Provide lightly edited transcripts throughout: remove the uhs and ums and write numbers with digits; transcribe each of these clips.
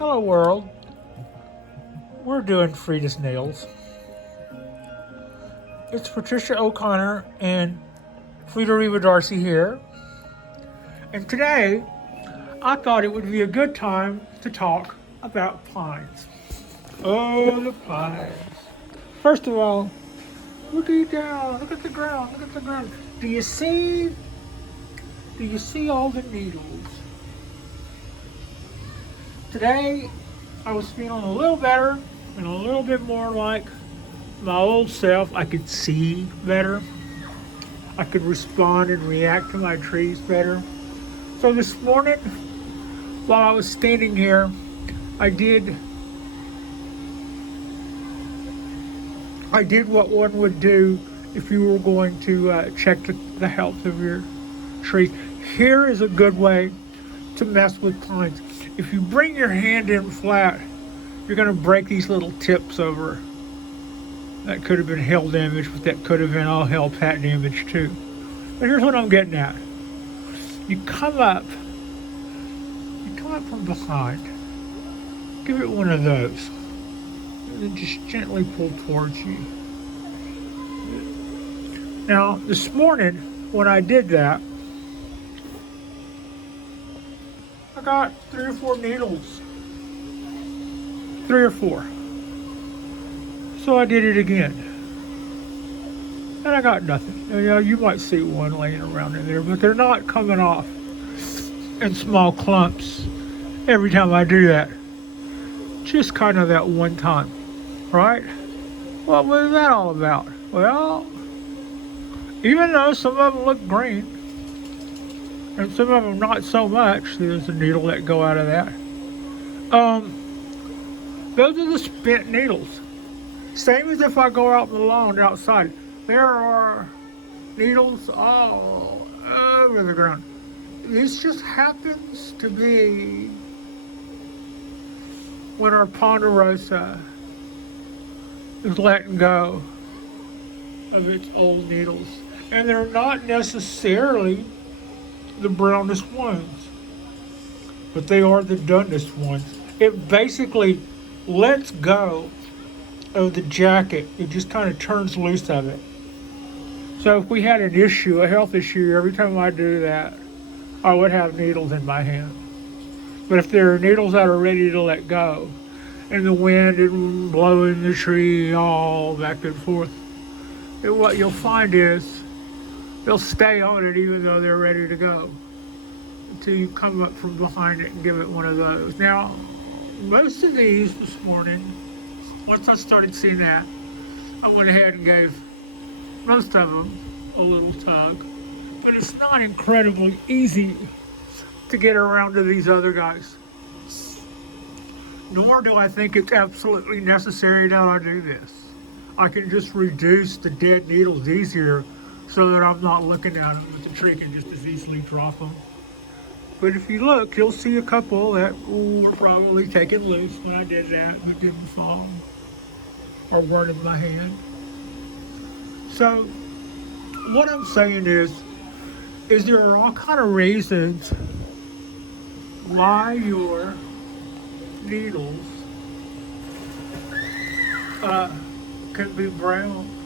Hello world, we're doing Frida's Nails. It's Patricia O'Connor and Frida Reva Darcy here. And today, I thought it would be a good time to talk about pines. Oh, the pines. First of all, look down, look at the ground, look at the ground. Do you see all the needles? Today, I was feeling a little better and a little bit more like my old self. I could see better. I could respond and react to my trees better. So this morning, while I was standing here, I did what one would do if you were going to check the health of your trees. Here is a good way to mess with pines. If you bring your hand in flat, you're going to break these little tips over. That could have been hail damage, but that could have been all hail pat damage too. But here's what I'm getting at. You come up from behind, give it one of those, and then just gently pull towards you. Now, this morning, when I did that, I got 3 or 4 needles. 3 or 4. So I did it again. And I got nothing. You know, you might see one laying around in there, but they're not coming off in small clumps every time I do that. Just kind of that one time, right? What was that all about? Well, even though some of them look green, and some of them not so much, there's a needle that go out of that. Those are the spent needles. Same as if I go out in the lawn outside. There are needles all over the ground. This just happens to be when our ponderosa is letting go of its old needles. And they're not necessarily the brownest ones, but they are the dunnest ones. It basically lets go of the jacket. It just kind of turns loose of it. So if we had an issue, a health issue, every time I do that, I would have needles in my hand. But if there are needles that are ready to let go, and the wind is blowing the tree all back and forth, and what you'll find is they'll stay on it even though they're ready to go until you come up from behind it and give it one of those. Now, most of these this morning, once I started seeing that, I went ahead and gave most of them a little tug. But it's not incredibly easy to get around to these other guys. Nor do I think it's absolutely necessary that I do this. I can just reduce the dead needles easier so that I'm not looking at them, but the tree can just as easily drop them. But if you look, you'll see a couple that were probably taken loose when I did that, but didn't fall or weren't in my hand. So what I'm saying is there are all kind of reasons why your needles can be brown.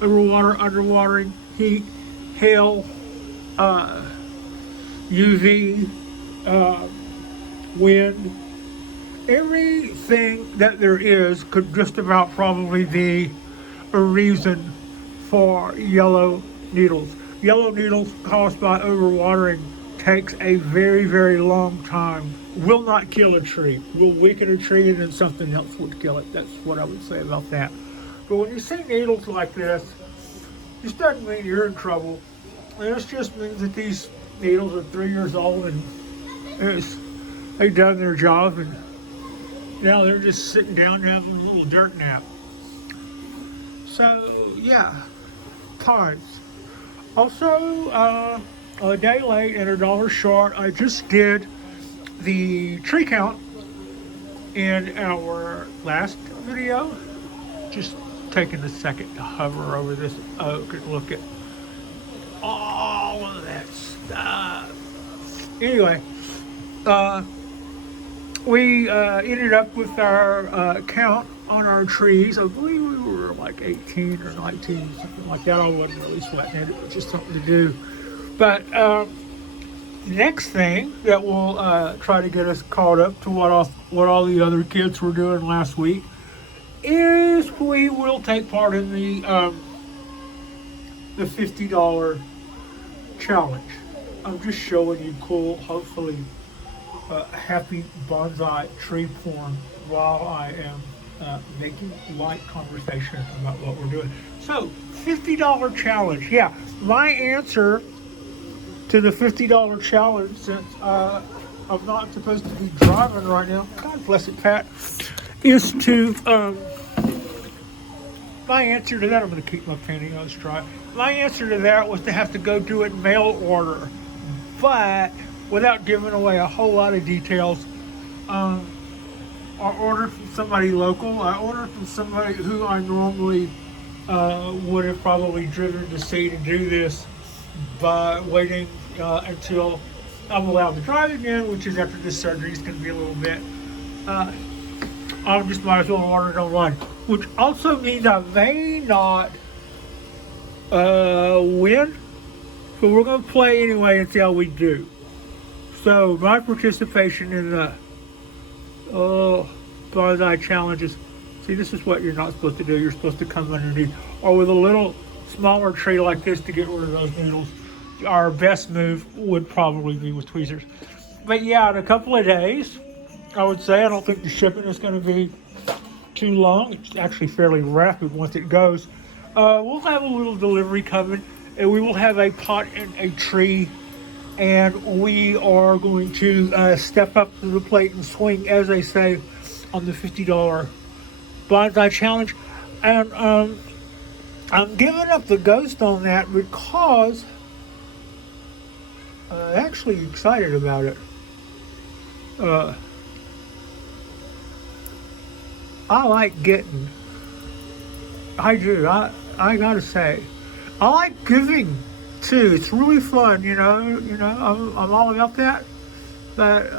Underwatering, heat, hail, UV, wind. Everything that there is could just about probably be a reason for yellow needles. Yellow needles caused by overwatering takes a very, very long time. Will not kill a tree. Will weaken a tree and then something else would kill it. That's what I would say about that. But when you see needles like this doesn't mean you're in trouble. This just means that these needles are 3 years old and they've done their job and now they're just sitting down and having a little dirt nap. So yeah, pines. Also, a day late and $1 short, I just did the tree count in our last video. Just taking a second to hover over this oak and look at all of that stuff. Anyway, we ended up with our count on our trees. I believe we were like 18 or 19, something like that. I wasn't really sweating it. It was just something to do. But next thing that will try to get us caught up to what all the other kids were doing last week is we will take part in the $50 challenge. I'm just showing you cool, hopefully happy bonsai tree porn while I am making light conversation about what we're doing. So, $50 challenge. Yeah, my answer to the $50 challenge, since I'm not supposed to be driving right now, God bless it, Pat, is to, my answer to that, I'm going to keep my pantyhose dry. My answer to that was to have to go do it mail order. But without giving away a whole lot of details, I ordered from somebody local. I ordered from somebody who I normally would have probably driven to see to do this, but waiting until I'm allowed to drive again, which is after this surgery. It's going to be a little bit. I just might as well order it online, which also means I may not win, but we're going to play anyway and see how we do. So my participation in the bonsai challenges. See, this is what you're not supposed to do. You're supposed to come underneath, or with a little smaller tree like this to get rid of those needles. Our best move would probably be with tweezers. But yeah, in a couple of days, I would say, I don't think the shipping is going to be too long. It's actually fairly rapid once it goes. We'll have a little delivery coming, and we will have a pot and a tree, and we are going to step up to the plate and swing, as they say, on the $50 bonsai challenge. And I'm giving up the ghost on that because I'm actually excited about it. I like getting. I do. I gotta say, I like giving too. It's really fun, you know. I'm all about that. But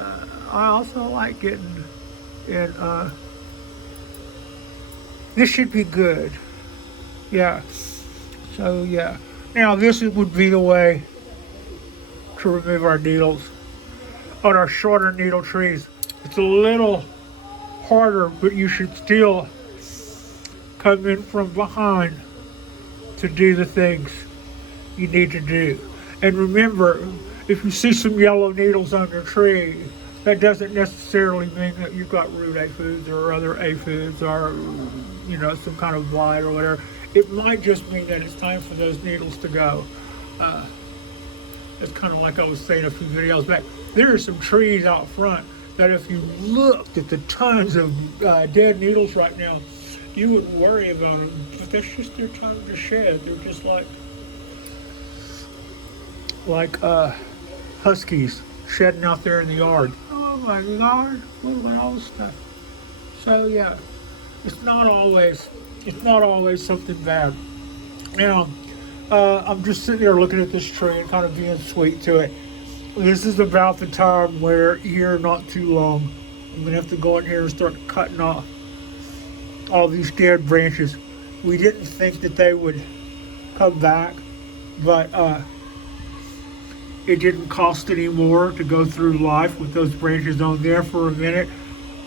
I also like getting. And this should be good. Yeah. So yeah. Now this would be the way to remove our needles on our shorter needle trees. It's a little harder, but you should still come in from behind to do the things you need to do. And remember, if you see some yellow needles on your tree, that doesn't necessarily mean that you've got root aphids or other aphids or, some kind of blight or whatever. It might just mean that it's time for those needles to go. It's kind of like I was saying a few videos back. There are some trees out front that if you looked at the tons of dead needles right now, you wouldn't worry about them. But that's just their time to shed. They're just like huskies shedding out there in the yard. Oh my God, look at all this stuff. So yeah, it's not always something bad. Now, I'm just sitting there looking at this tree and kind of being sweet to it. This is about the time where here not too long, I'm gonna have to go in here and start cutting off all these dead branches. We didn't think that they would come back, but it didn't cost any more to go through life with those branches on there for a minute.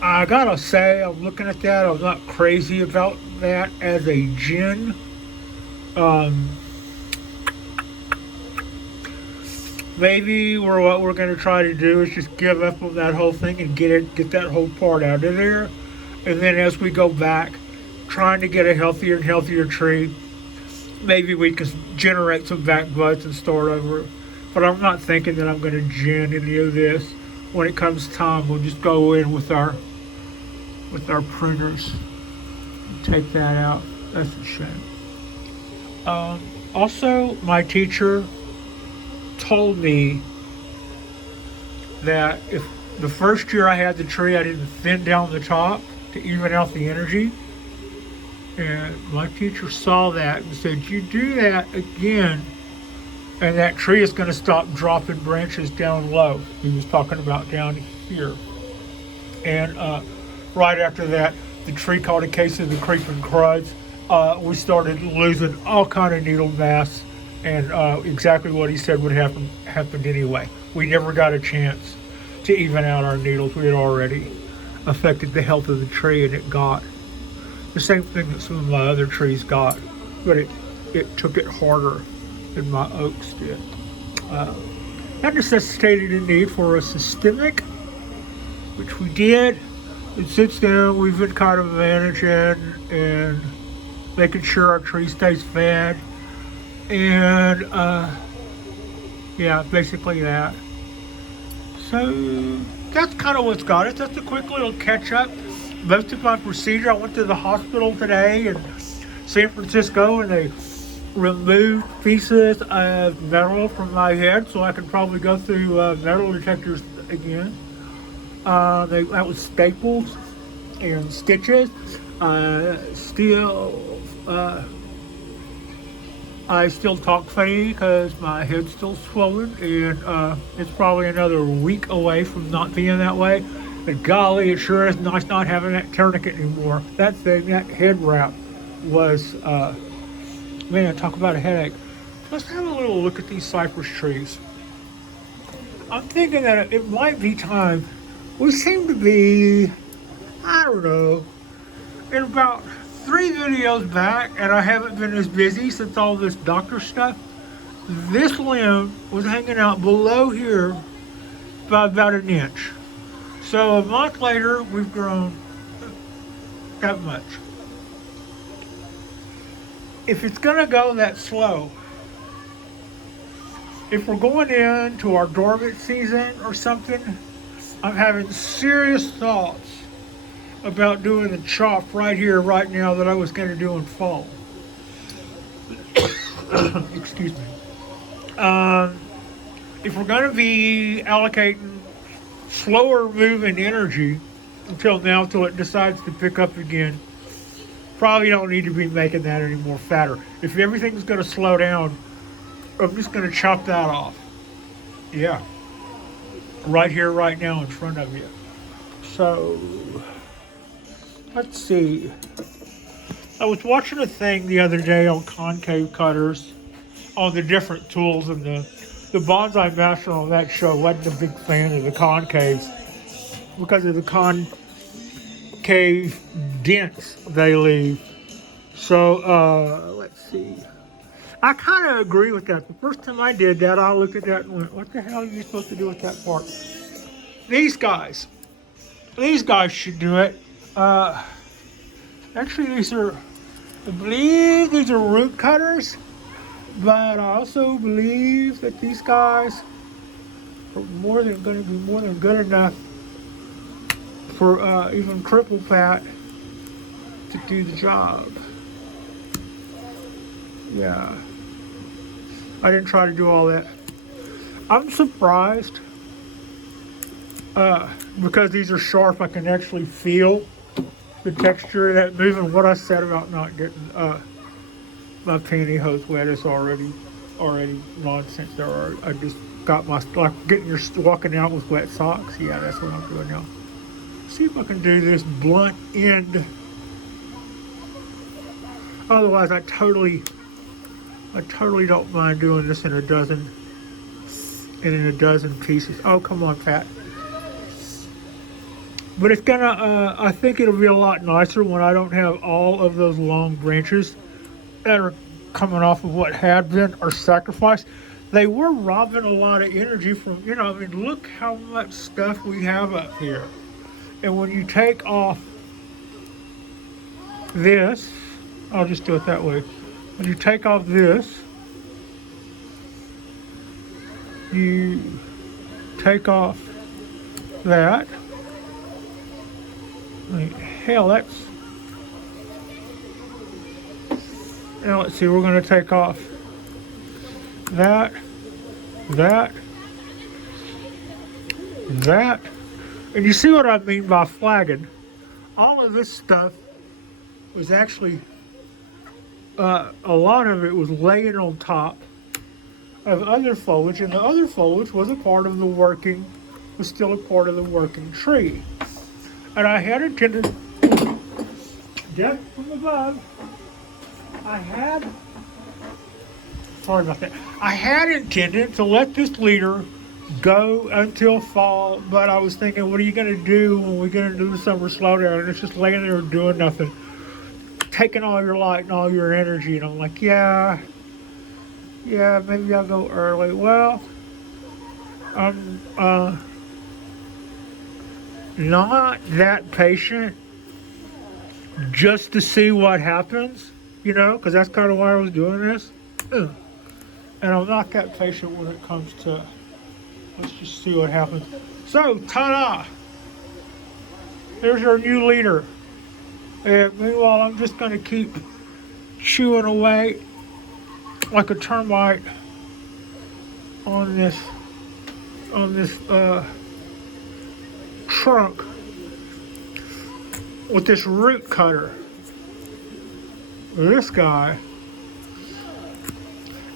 I gotta say, I'm looking at that, I'm not crazy about that as a gin. Maybe what we're going to try to do is just give up on that whole thing and get that whole part out of there. And then as we go back, trying to get a healthier and healthier tree, maybe we can generate some back buds and start over. But I'm not thinking that I'm going to gin any of this. When it comes time, we'll just go in with our pruners and take that out. That's a shame. Also, my teacher told me that if the first year I had the tree, I didn't thin down the top to even out the energy. And my teacher saw that and said, you do that again, and that tree is going to stop dropping branches down low. He was talking about down here. And right after that, the tree caught a case of the creeping cruds. We started losing all kind of needle mass, and exactly what he said would happen happened anyway. We never got a chance to even out our needles. We had already affected the health of the tree, and it got the same thing that some of my other trees got, but it took it harder than my oaks did. Uh, that necessitated a need for a systemic, which we did. And since then, we've been kind of managing and making sure our tree stays fed. And yeah, basically that. So that's kind of what's got it. That's a quick little catch up. Most of my procedure, I went to the hospital today in San Francisco, and they removed pieces of metal from my head so I could probably go through metal detectors again. That was staples and stitches. I still talk funny because my head's still swollen, and it's probably another week away from not being that way. But golly, it sure is nice not having that tourniquet anymore. That thing, that head wrap was, man, talk about a headache. Let's have a little look at these cypress trees. I'm thinking that it might be time. We seem to be, I don't know, in about 3 videos back, and I haven't been as busy since all this doctor stuff. This limb was hanging out below here by about an inch. So a month later, we've grown that much. If it's gonna go that slow, if we're going into our dormant season or something, I'm having serious thoughts about doing the chop right here, right now that I was gonna do in fall. Excuse me. If we're gonna be allocating slower moving energy until now, till it decides to pick up again, probably don't need to be making that any more fatter. If everything's going to slow down, I'm just going to chop that off. Yeah, right here, right now, in front of you. So let's see. I was watching a thing the other day on concave cutters, on the different tools, and the Bonsai master on that show wasn't a big fan of the concaves because of the concave dents they leave. So let's see. I kind of agree with that. The first time I did that, I looked at that and went, "What the hell are you supposed to do with that part?" These guys should do it. Actually, I believe these are root cutters. But I also believe that these guys are going to be more than good enough for even Cripple Pat to do the job. Yeah. I didn't try to do all that. I'm surprised because these are sharp. I can actually feel the texture of that moving. What I said about not getting my pantyhose wet is already nonsense. I just got my, like getting your walking out with wet socks. Yeah, that's what I'm doing now. See if I can do this blunt end. Otherwise, I totally don't mind doing this in a dozen pieces. Oh, come on, Pat. But it's gonna, I think it'll be a lot nicer when I don't have all of those long branches that are coming off of what had been or sacrificed. They were robbing a lot of energy from, I mean, look how much stuff we have up here. And when you take off this, I'll just do it that way. When you take off this, you take off that. I mean, hell, that's... Now let's see, we're going to take off that, and you see what I mean by flagging. All of this stuff was actually, a lot of it was laying on top of other foliage, and the other foliage was still a part of the working tree. And I had intended, death from above, I had, sorry about that, I had intended to let this leader go until fall, but I was thinking, what are you going to do when we get into the summer slowdown? And it's just laying there doing nothing, taking all your light and all your energy. And I'm like, yeah, maybe I'll go early. Well, I'm not that patient just to see what happens, because that's kind of why I was doing this. Ugh. And I'm not that patient when it comes to, let's just see what happens. So, ta-da! There's our new leader. And meanwhile, I'm just going to keep chewing away like a termite on this trunk with this root cutter. This guy,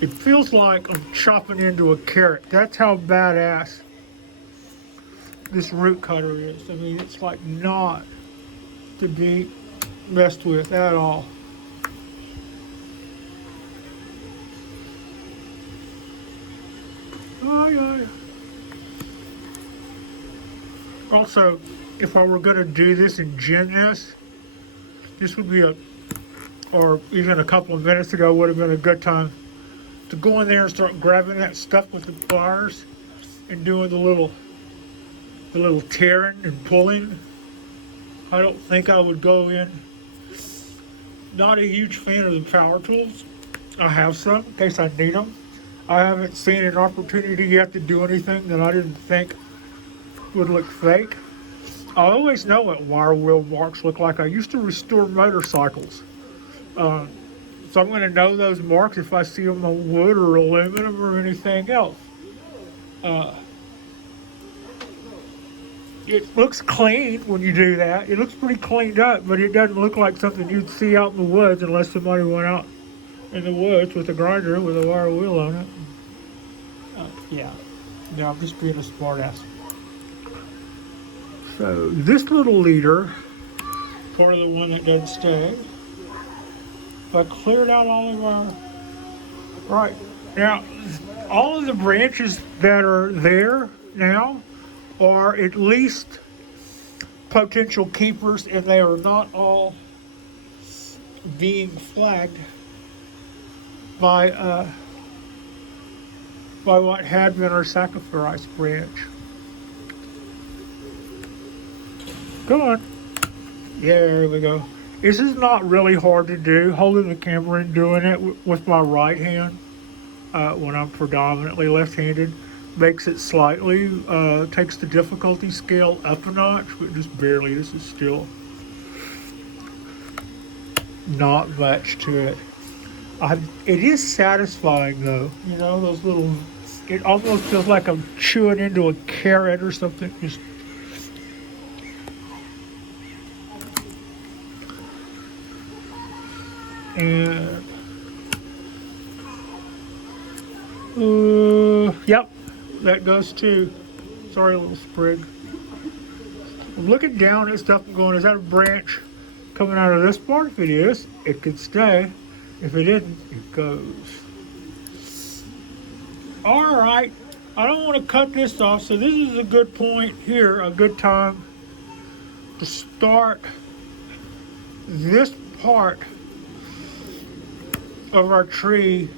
it feels like I'm chopping into a carrot. That's how badass this root cutter is. I mean, it's like not to be messed with at all. Also, if I were going to do this and gin this would be or even a couple of minutes ago would have been a good time to go in there and start grabbing that stuff with the pliers and doing the little tearing and pulling. I don't think I would go in. Not a huge fan of the power tools. I have some in case I need them. I haven't seen an opportunity yet to do anything that I didn't think would look fake. I always know what wire wheel marks look like. I used to restore motorcycles. So I'm going to know those marks if I see them on wood or aluminum or anything else. It looks clean when you do that. It looks pretty cleaned up, but it doesn't look like something you'd see out in the woods unless somebody went out in the woods with a grinder with a wire wheel on it. Yeah, I'm just being a smartass. So this little leader, part of the one that doesn't stay, if I cleared out all of our, right, now all of the branches that are there now are at least potential keepers, and they are not all being flagged by what had been our sacrifice branch. Come on. Yeah, there we go. This is not really hard to do, holding the camera and doing it with my right hand when I'm predominantly left-handed. Makes it slightly, takes the difficulty scale up a notch, but just barely. This is still not much to it. It is satisfying though, those little, it almost feels like I'm chewing into a carrot or something. Just and yep, that goes too. Sorry, a little sprig. I'm looking down at stuff and going, is that a branch coming out of this part? If it is, it could stay. If it didn't, it goes. All right, I don't want to cut this off, so this is a good point here, a good time to start this part of our tree.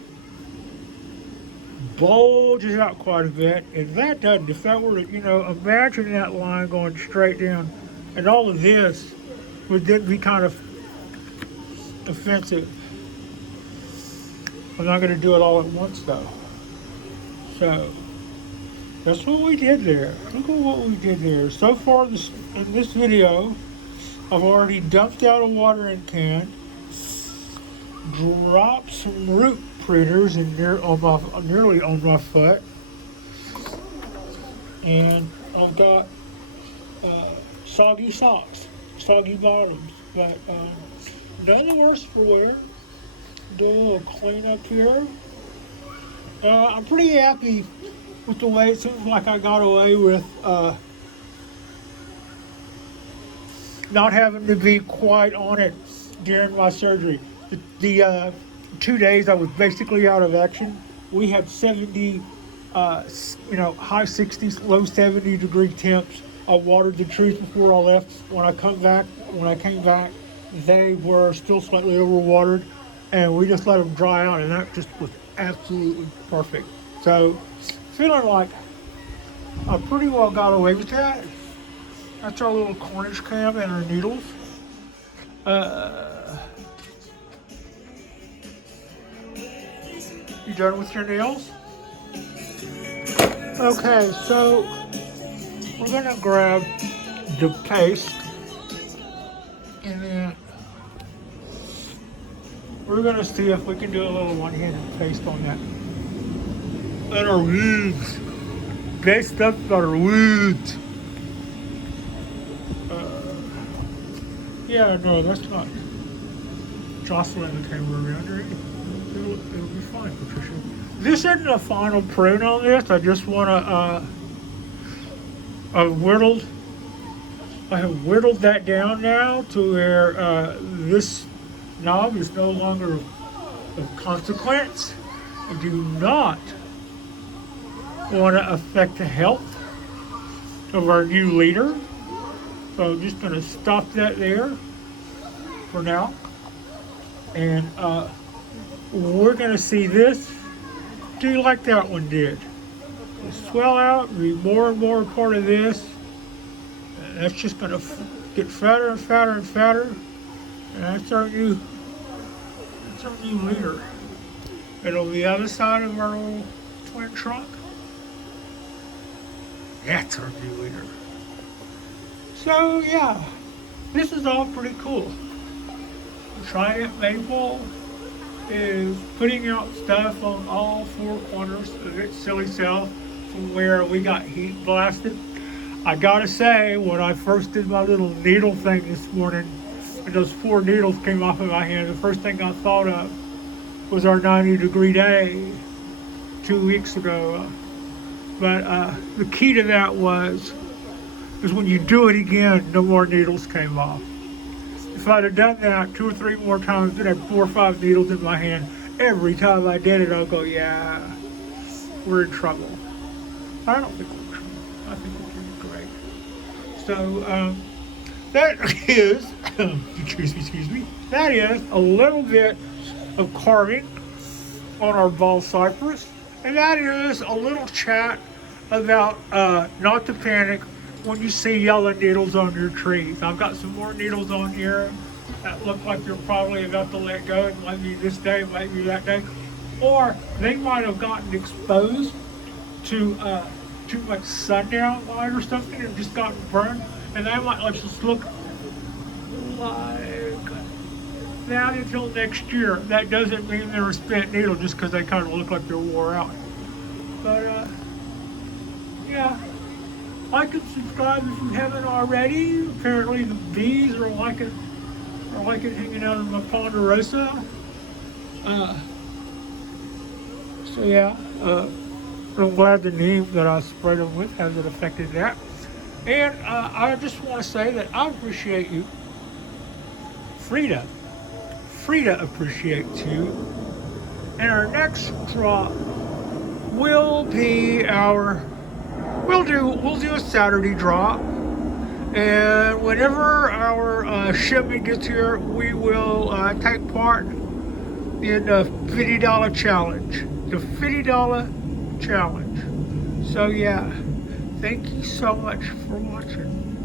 Bulges out quite a bit, and that doesn't, if that were to, imagine that line going straight down, and all of this would then be kind of offensive. I'm not going to do it all at once though. So that's what we did there. Look at what we did there. So far in this video, I've already dumped out a watering can, dropped some root pruners in nearly on my foot, and I've got soggy socks, soggy bottoms, but none the worse for wear. Do a little cleanup here. I'm pretty happy with the way it seems like I got away with not having to be quite on it during my surgery. The 2 days I was basically out of action. We had 70, high 60s, low 70-degree temps. I watered the trees before I left. When I came back, they were still slightly overwatered, and we just let them dry out, and that just was absolutely perfect. So, feeling like I pretty well got away with that. That's our little Cornish cam and our needles. You done with your nails? Okay, so we're gonna grab the paste and then we're gonna see if we can do a little one-handed paste on that. On our woods. Paste up on our woods. Yeah, no, that's not jostling the camera around or anything. It'll be fine, Patricia. This isn't a final prune on this. I just want to, I have whittled that down now to where this knob is no longer of consequence. I do not want to affect the health of our new leader. So I'm just going to stop that there for now. And we're going to see this do like that one did. Swell out, be more and more a part of this. And that's just going to get fatter and fatter and fatter. And that's our new leader. And on the other side of our old twin trunk, that's our new leader. So yeah, this is all pretty cool. Trident Maple is putting out stuff on all four corners of its silly self from where we got heat blasted. I gotta say, when I first did my little needle thing this morning, and those 4 needles came off of my hand, the first thing I thought of was our 90-degree day 2 weeks ago. But the key to that is when you do it again, no more needles came off. If I'd have done that 2 or 3 more times, I'd have 4 or 5 needles in my hand. Every time I did it, I'll go, yeah, we're in trouble. I don't think we're in trouble. I think we're doing great. So that is, excuse me, that is a little bit of carving on our ball cypress. And that is a little chat about not to panic when you see yellow needles on your trees. I've got some more needles on here that look like they're probably about to let go. It might be this day, it might be that day. Or they might have gotten exposed to too much sundown light or something and just gotten burned. And they might just look like that until next year. That doesn't mean they're a spent needle just because they kind of look like they're wore out. But yeah. Like and subscribe if you haven't already. Apparently the bees are liking hanging out in my ponderosa. So yeah, I'm glad the neem that I sprayed them with hasn't affected that. And I just want to say that I appreciate you. Frida appreciates you. And our next drop will be We'll do a Saturday drop, and whenever our shipment gets here, we will take part in the $50 challenge. The $50 challenge. So yeah, thank you so much for watching.